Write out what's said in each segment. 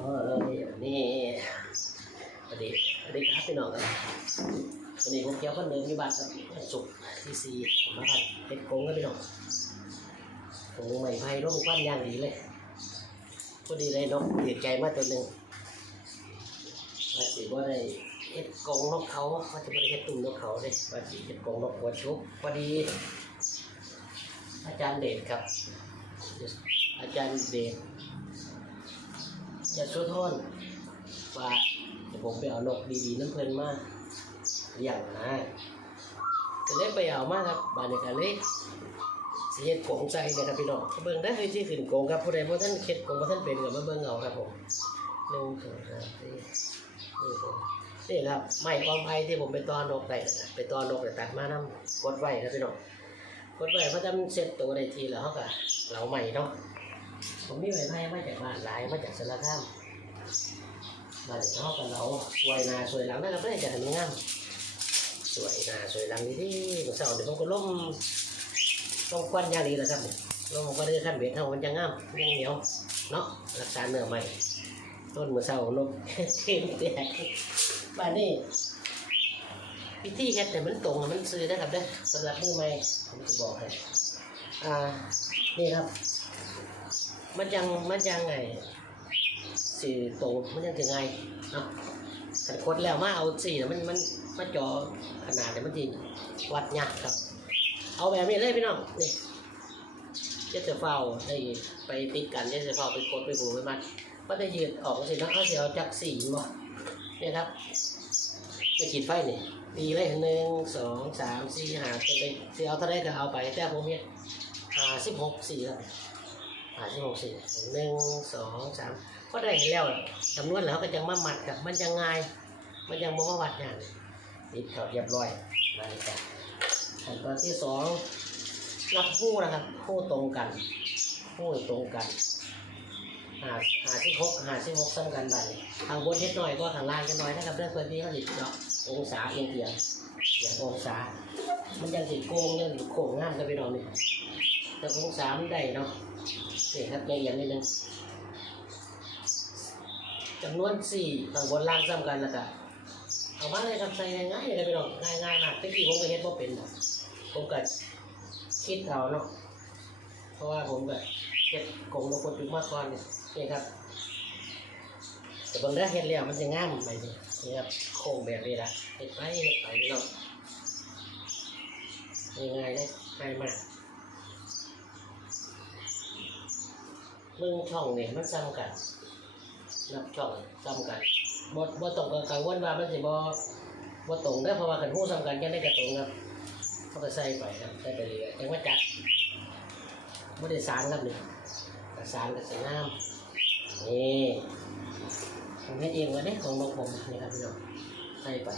นี่สวัสดีสวัสดีครับพี่น้องครับวันนี้ผมเกี่ยวคนเดิมอยู่บ้านครับวันศุกที่สี่มาผัดเป็ดโกงครับพี่น้องโอ้ใหม่ไพ่ร่มควันอย่างดีเลยพอดีเลยนกติดใจมาตัวหนึ่งว่าสิว่าได้เฮ็ดกงนกเขาว่าจะไม่ได้เฮ็ดตุ่มนกเขาเลยว่าสิเฮ็ดกงนกหัวชุบพอดี อาจารย์เดชครับ อาจารย์เดช จะช่วยทนว่าเดี๋ยวผมไปเอานกดีๆน้ำเพลินมาอย่างนะก็เลยไปเอามาครับบานในการเลยสีเฮ็ดกงใจนะครับพี่น้องเบิ่งได้คือที่ขึ้นกงครับผู้ใดบ่ท่านเฮ็ดกงบ่ท่านเป็นก็มาเบิ่งเอาครับผมหนึ่งสองสามสี่นี่ผมนี่ครับไม้ความไผ่ที่ผมไปตอนกได้นะไปตอนกได้ตัดมานำกดไว้ครับพี่น้องกดไว้เพราะจำเสร็จตัวได้ทีแล้วเขาก็เหลาใหม่เนาะ ผมมีไม้ไผ่มาจากบ้านหลายมาจากสารคามบ้านชอบกันเราสวยหนาสวยหลังนะครับได้จะทำงามสวยหนาสวยหลังดีที่เสาร์เดี๋ยวผมก็ล่มล่มควันยางดีแล้วครับล่มก็ได้ขั้นเบ็ดเท่ามันจะงามยังเหนียวเนาะรักษาเนื้อใหม่ต้นมือเสาร์นกเข็มแตกบ้านนี้วิธีเฮ็ดเนี่มันตรงมันซื้อได้ครับเด้สำหรับมือใหม่ผมจะบอกให้อ่านี่ครับ มันยังมันยังไงสีโตมันยังถึงไงเนาะขันคดแล้วมาเอาสี่นะมันมันมันจอขนาดเนี่ยมันจริงวัดยากครับ เอาแบบนี้เลยพี่น้องนี่เจะจะเฝ้าได้ไปติดกันเจะจะเฝ้าไปกดไปบูไปมันก็ได้ยืดออกสิเนาะเอาเสียวจักสี่บ่เนี่ยครับไม่ขีดไฟนี่ตีเลยหนึ่งสองสามสี่ห้าเป็นไปเสียวเท่าไรก็เอาไปแต่ผมเนี่ยห้าสิบหกสี่แล้ว หาที่หกสี่หนึ่งสองสามก็ได้แล้วจำนวนแล้วก็ยังมาหมัดกับมันยังไงมันยังมาวัดอย่างติดเขาเรียบร้อยนั่นครับขั้นตอนที่สองรับคู่นะครับคู่ตรงกันคู่ตรงกันหาหาที่หกหาที่หกซ้ำกันไปทางบนเล็กน้อยก็ทางล่างกันน้อยนะครับเรื่องพื้นที่เขาติดเนาะองศาเอียงเอียงเอียงองศา มันยังติดโกงยังติดโค้งงามกันไปนอนนี่แต่องศามันได้เนาะ นี่ครับละเอียดนิดนึงจำนวนสี่ทางบนล่างซ้ำกันแล้วก็เอามาเลยครับใส่ง่ายๆเลยพี่น้องง่ายๆมากตะกี้ผมก็เฮ็ดบ่เป็นหรอกผมก็คิดเอาเนาะเพราะว่าผมก็เฮ็ดกงนกคนจุกมาก่อนเนี่นี่ครับแต่บางเรื่องเฮ็ดแล้วมันจะง่ามไปนี่นี่ครับโค้งแบบนี้ละเฮ็ดไปเฮ็ดไปพี่น้องง่ายๆเลยง่ายมาก เรื่องช่องเนี่ยมันซ้ำกันนับช่องซ้ำกันบ่บ่ตรงกับกังวลว่ามันสิบ่บ่ตรงได้เพราะว่าคันฮู้ซ้ำกันยังได้กระตรงครับเขาก็ใส่ไปครับใส่ไปเรื่อยจังว่าจัดบ่ได้สารครับนี่ก็สารก็สวยงามนี่ผมเฮ็ดเองว่าเด้ของนกผมนี่ครับพี่น้องใส่ไป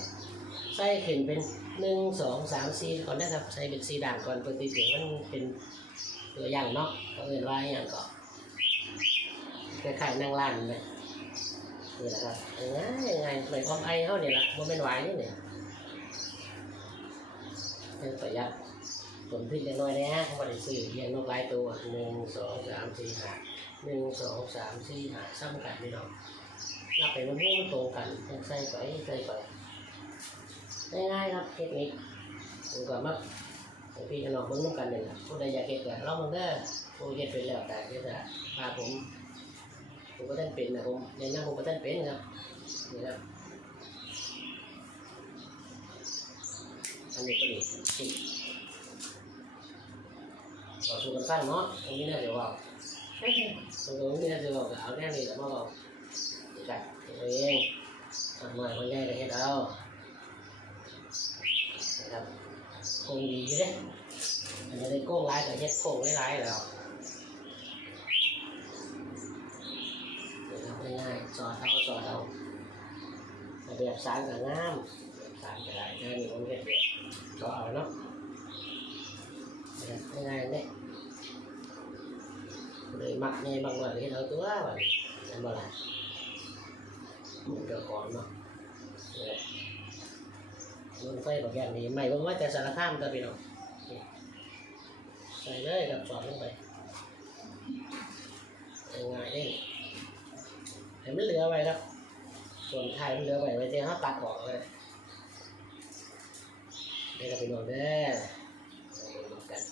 ใส่ขึ้นเป็นหนึ่งสองสามสี่ก่อนนะครับใส่เป็นสีด่างก่อนปกติถึงมันเป็นตัวอย่างเนาะเขาเรียกว่าอย่างก่อน คล้ายๆนั่งร้านเลยนี่แหละครับง่ายง่ายหน่อยความไอเขาเนี่ยละมันเป็นหวายนี่เนี่ยเป็นประหยัดผลผลิตน้อยนะฮะเขาบริซื้อเลี้ยงนกหลายตัวหนึ่งสองสามสี่ห้าหนึ่งสองสามสี่ห้าซ้ำกันพี่น้องนับไปมันมุ่งตรงกันใส่ไปใส่ไปง่ายๆครับเทคนิคผมก็มักให้พี่น้องเบิ่งกันเลยครับผู้ใดอยากเห็ดก็ลองมันได้อผู้เห็ดไปแล้วแต่ก็จะพาผม ผมก็ท่านเป็นนะผมในหน้าผมก็ท่านเป็นครับนี่ครับอันนี้ก็ดีสิเราสู้กันฟังเนาะตรงนี้น่าจะว่าตรงนี้น่าจะว่าเอาแน่นี่แต่มาบอกนี่กันตัวเองทำมาคนแรกก็เฮ็ดเอานะครับคงดีอยู่เด้อันนี้ได้โก้งร้ายกับเฮ็ดโก้งร้ายๆแล้ว นะครับ ง่ายๆสอดเอาสอดเอาแต่แบบสารกับงามแบบสารก็ได้แค่นี้ผมเห็นแบบสอดเอาเนาะนะครับง่ายๆเนี่ยเลยมักงบางวันเห็นเอาตัวแบบนั่นบ่ล่ะมันก็ของเนาะนี่แหละลนไฟแบบอย่างนี้ไม่ว่าว่าแต่สารข้ามตัวพี่น้องใส่เลยกับสอดลงไปง่ายๆเอง ให้มันเหลือไว้ครับ ส่วนไทยมันเหลือไว้ไว้ที่เขาตัดออกเลยนี่ก็เป็นโนเด้อเอาไปดูกัน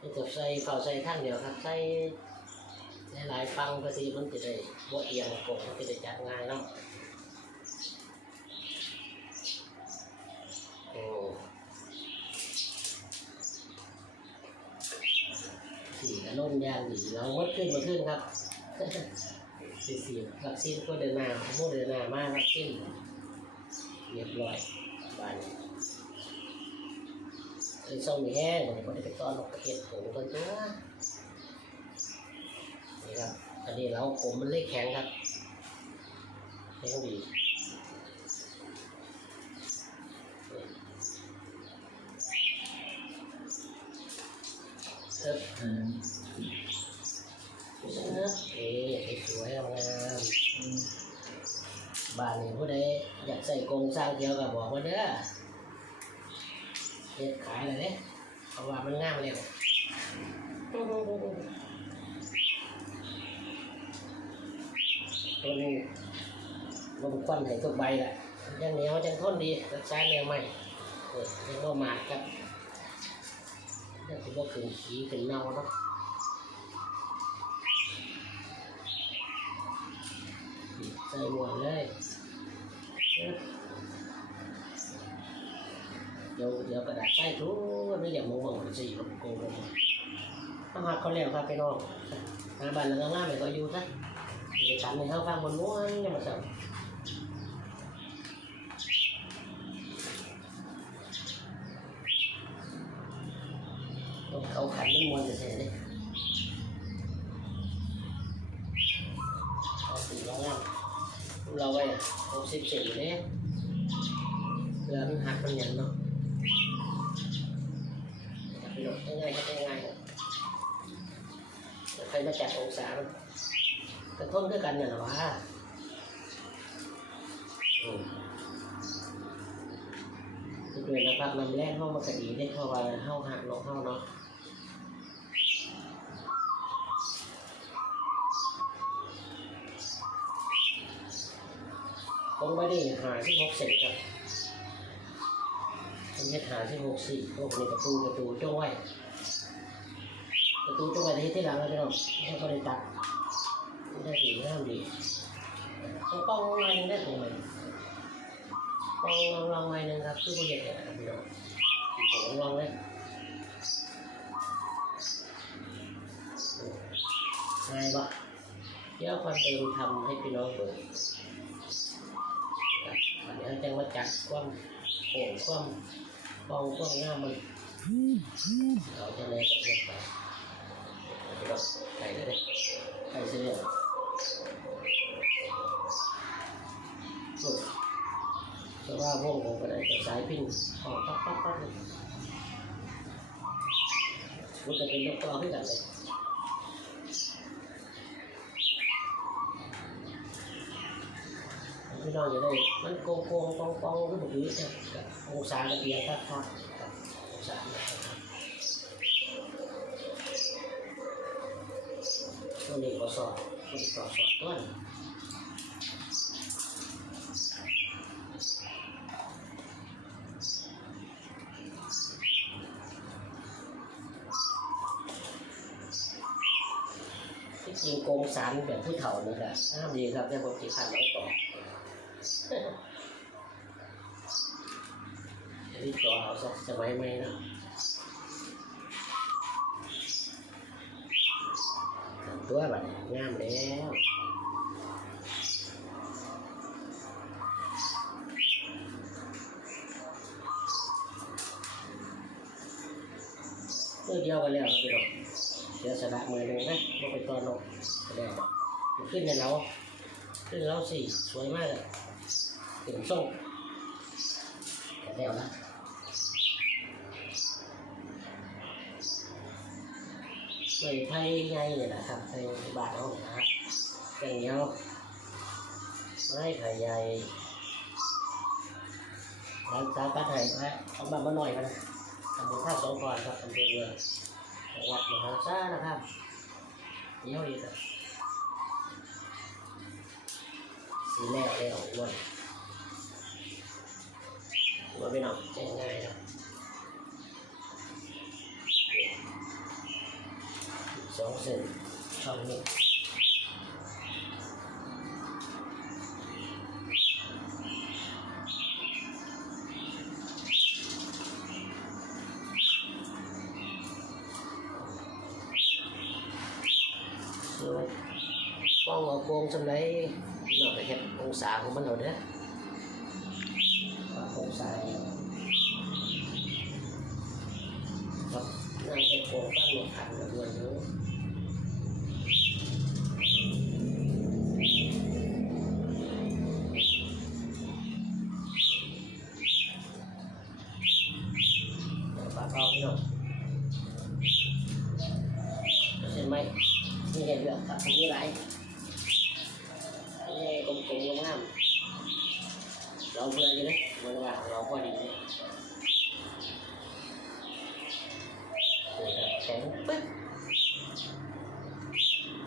นี่จะใส่เฝ้าใส่ข้างเดียวครับ ใส่หลายฟังก็สิมันจะได้บ่เอียงโกงมันจะได้จัดง่ายเนาะโอ้สี่กระล่นยางดีเรามดขึ้นมาขึ้นครับ สี่สี่วัคซีนก็เดินหน้าโมเดินหน้ามากวัคซีนเรียบร้อยบานนี้เอ้ยส่งมีแห้งผมก็ได้ไปต้อนออกประเทศผมกันตัวนี่ครับอันนี้เราผมมันเล็กแข็งครับแข็งดีเอิบอืม เอิบเอ๊ะสวยงาม อืม บ้านนี้ผู้ใดอยาก ใส่กงสร้างเกี่ยวกับบอกมาเด้อเฮ็ดขายเลยเด้เพราะว่ามันง่ามเร็วตัวนี้ลมควันให้ทุกใบแหละยังเหนียวยังทนดีรักษาแนวใหม่ยังบ่ามาครับยังถือว่าขึ้นขีขึ้นเน่าเนาะใส่หมวกเลย ยวเดี๋ยวกระดาษใส่ทุกไม่อย่างมองมองสี่ลงโกงต้องหักเขาเรียกครับพี่น้องงานบ้านแล้วงานไหนก็อยู่ซะเดี๋ยวฉันในห้างฟังบนม้วนยังมาสั่งต้องเขาขันมันม้วนจะเสร็จเลยเอาสีร้องเราไว้หกสิบเซนเลยเพื่อมันหักมันอย่างเนาะ หลบง่ายๆก็ง่ายๆครับ ใครมาจัดองศามันกระทนด้วยกันเนี่ยหรอวะอืมคือด้วยนะครับนำแรกเข้ามากระดีได้เข้าว่าเข้าหักลงเข้าเนาะคงไม่ได้หาที่หกเสร็จครับผมจะหาที่หกสี่พวกนี้ประตูประตูจ้อง ไว้ประตูจ้องไว้ที่ที่หลังแล้วพี่น้องไม่ก็เลยตัดได้สีงามดีต้องป้องไว้นึงได้ตรงไหนป้องลองลองไว้หนึ่งครับคือผู้ใหญ่ครับพี่น้องผมลองเลยง่ายปะเดี๋ยวความเดิมทำให้พี่น้องเปิดครับวันนี้เราจะมาจัดความโป่งความปองความง่ามมันเราจะเลยกับเรื่องไป เราไปเลยไปเสียสุดแต่ว่าวงของกระไดกับสายพินออกปั๊บปั๊บปั๊บเลยมันจะเป็นนกต่อขึ้นกันเลยพี่น้องจะได้มันโกงโกงปองปองขึ้นแบบนี้นะกับองศาระเบียงครับครับครับองศานะครับ ตัวนี้ก็สอบตัวนี้ก็สอบต้นที่จริงโกงสารแบบผู้เฒ่านี่แหละห้ามดีครับแต่ผมจีขันไว้ต่ออันนี้ตัวเอาสมัยใหม่นะ ตัวแบบงามแล้วตัวเดียวกันแล้วครับพี่น้องเดี๋ยวสระมือหนึ่งนะลงไปตอนลงก็ได้มันขึ้นในเราขึ้นเราสิสวยมากเลยถึงส่งก็แล้วนะ ไม่ไทยไงเนี่ยนะครับไทยบาทเอานะครับอย่างเดียไม่ไทยใหญ่ร้านสาปัดไทยนะเอามามาหน่อยนะตำบลท่าวสองก่อนครับอำเภอเมืองจังหวัดมหาสารคามเดี๋ยวอีกครับแม่แล้วว่าว่าไม่นอกใจง่ายครั Chào mừng. con ở con trong đấy nó phải hẹp ông xã của mình rồi đấy ông xã này hẹp của bác một thằng là vừa nữa nó vào nó qua đi đấy kén ปึ๊บ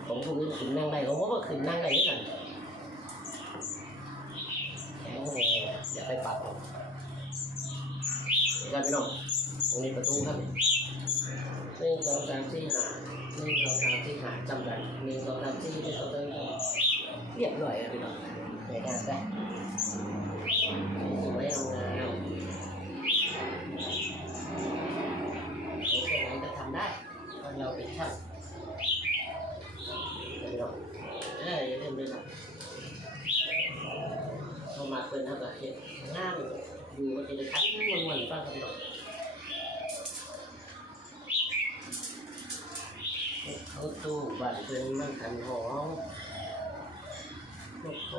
ผมคงขึ้นนั่งได้ผมว่าขึ้นนั่งได้ด้วยกันแข็งแรงอย่าไปปรับเอาเดี๋ยวกันพี่น้องตรงนี้ประตูครับหนึ่งสองสามสี่ห้าหนึ่งสองสามสี่ห้าจำได้หนึ่งสองสามสี่หนึ่งสองสามสี่ เรียบร้อยแล้วพี่น้องสวยงามได้สวยงามงามโอเคไหนก็ทำได้เพราะเราเป็นช่างพี่น้องเอออย่าลืมด้วยนะเข้ามาเป็นเท่ากับเห็นงามอยู่ก็จะได้คันมันๆฟังกันหน่อยเขาตู้บ้านเป็นมันขันหอม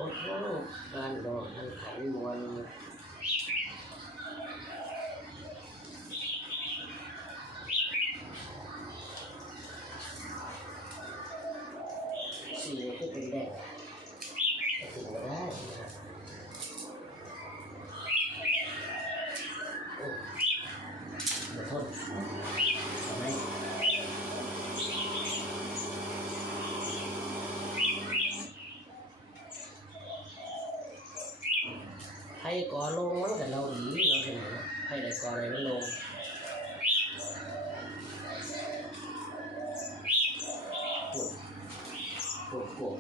ลูกเขาทั้งบ้านดอกทั้งขันมวลสีก็เป็นแดงก็ถือว่าได้นะครับโอ้ขอโทษทำไม ให้ก่อลงมันกับเราดีเราเห็นไหให้ได้ก่ออะไรมันลงปวดปวดปวด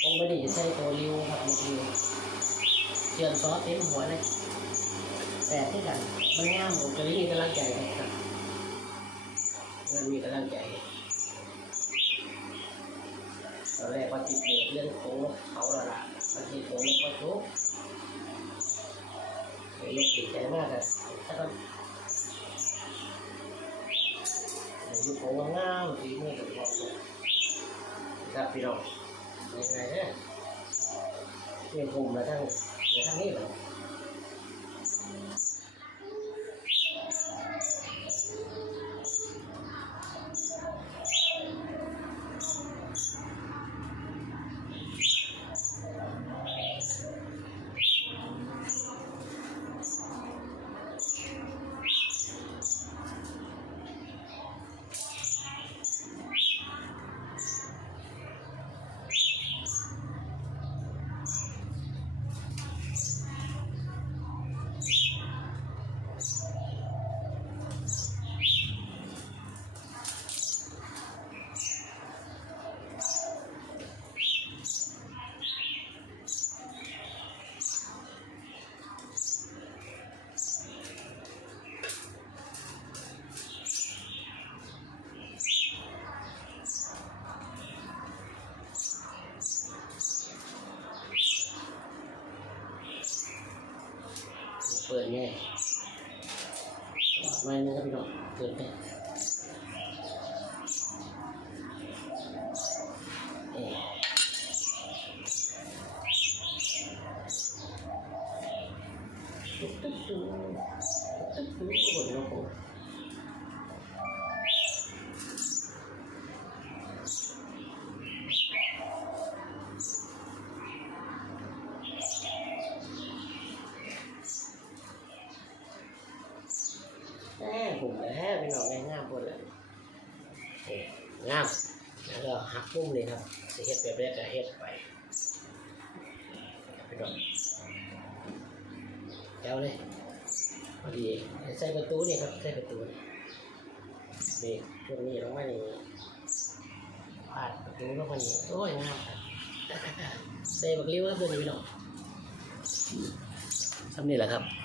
ผมไม่ได้ใช้ตัวริวครับริวเชื่อมซอสเต็มหัวเลยแต่ที่กันมันง่ามผมจะมีกำลังใจครับมันมีกำลังใจตอนแรกว่าติดเบรกเรื่องโค้งเขาละละ บางทีโค้งก็ทุกลูกดีใจมากเลยถ้าก็ลูกโป่งงามทีนี่ก็บอกครับพี่น้องยังไงเนี่ยเนี่ยผมมาทั้งมาทั้งนี้เลยเปิดไง ไม่นึงครับพี่น้องเปิดไปเอ๊ะตุ๊กตุ๊กตุ๊กตุ๊กตุ๊กบนโลก แม่ผมแล้วพี่น้องงามๆหมดเลยเอ๊ะงามแล้วก็หักมุมเลยครับสิเฮ็ดแบบแรกก็เฮ็ดไปดอกแล้วเลยพอดีใส่ประตูนี่ครับใส่ประตูนี่นี่ช่วงนี้ลงมานี่พาดประตูก็พอดีโอ้ยงามครับใส่บักลิ้วครับเพื่อนพี่น้องทำนี่แหละครับ